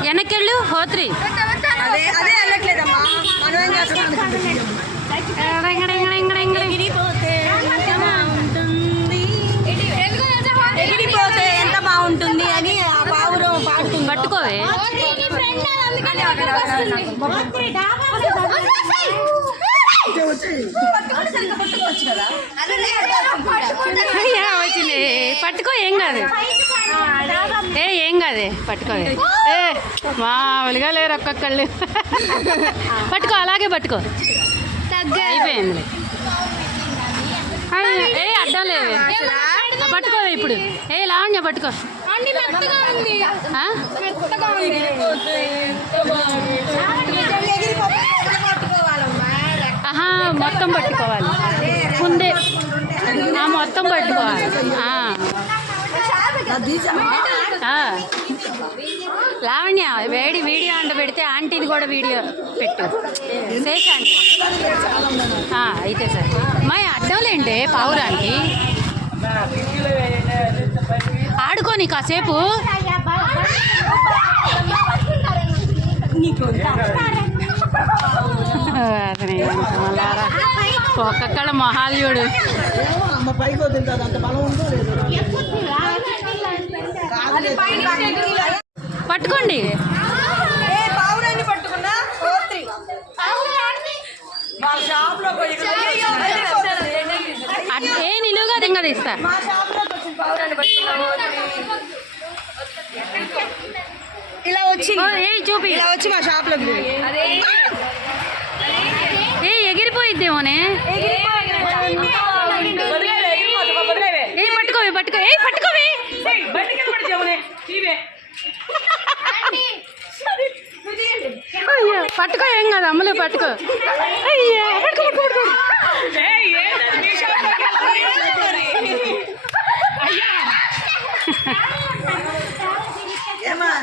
వెనకెళ్ళు హోత్రి ఎగిరిపోతే ఎంత బాగుంటుంది అని ఆ పావురం పాడుతుంది. పట్టుకోవే వచ్చింది పట్టుకో ఏం కాదు ఏం కాదే పట్టుకో మామూలుగా లేరు ఒక్కొక్కళ్ళు పట్టుకో అలాగే పట్టుకో అయిపోయింది అడ్డం లేవే పట్టుకోవే ఇప్పుడు లావణ్య పట్టుకో ఆహా మొత్తం పట్టుకోవాలి ముందే మొత్తం పట్టుకోవాలి లావణ్య వేడి వీడియో అంట పెడితే ఆంటీని కూడా వీడియో పెట్టు శేషాంటి అయితే సార్ అమ్మాయి అడ్డంలేండి పావురానికి ఆడుకోని కాసేపు ఒక్కొక్కళ్ళ మొహాలు చూడు పట్టుకోండి నిలువుగా దింగ తీస్తా ఇలా వచ్చి చూపి ఇలా వచ్చి మా షాప్ లో ఎగిరిపోయిద్దేమోనే పట్టుకోవే పట్టుకోవే పట్టుకో ఏం కాదు అమ్ములు పట్టుకో అయ్యా పట్టుకో